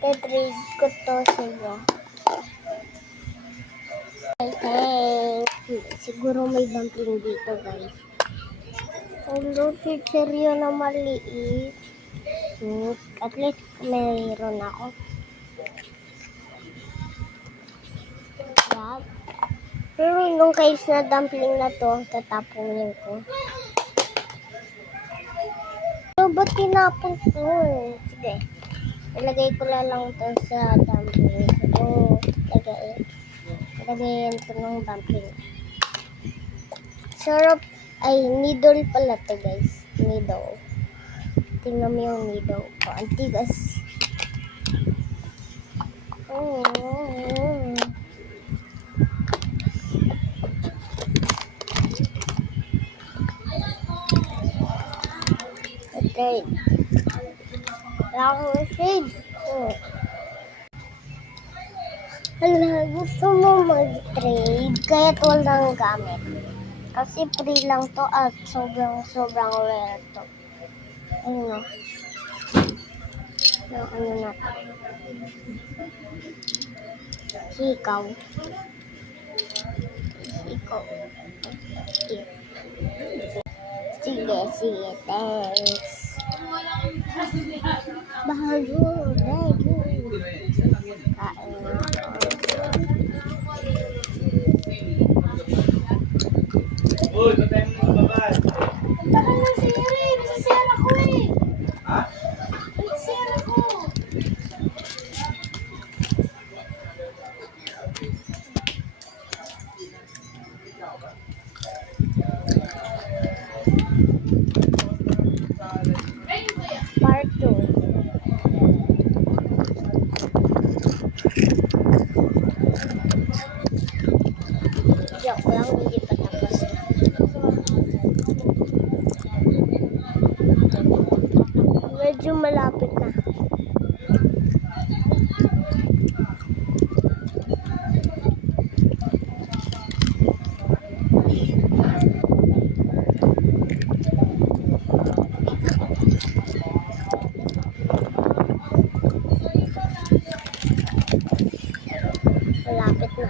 Ite-trade ko to sa'yo. Hey, siguro may dumpling dito, guys. Hello, chicheryo na maliit. At least mayroon ako. Yup. Pero nung guys na dumpling na to, tatapungin ko. So, ba't tinapon to? Sige. Ilagay ko lang to sa dumpling. Lagayin ko ng dumpling. Sarap. Ay, needle pala to, guys. Needle. Tingnan mo yung needle ko. Ang tigas. Okay. Wala akong shade. Hala, gusto mo mag-trade kahit walang gamit. Kasi free lang to at sobrang rare to. Ayun o. Ano na to? Hikaw. Sige, thanks. Bago. Kain na ako. Uy, patay mo mga babay. Baka na si Iri, nasasiyar ako eh. Ha? Nasasiyar ako. Part 2. Joke lang, hindi pa tapos na. Medyo malapit na. Malapit na.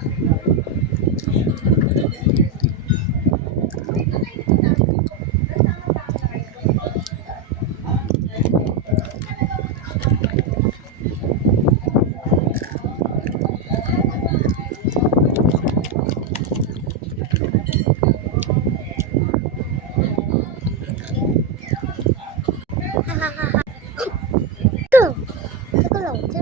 Ito. Teka lang.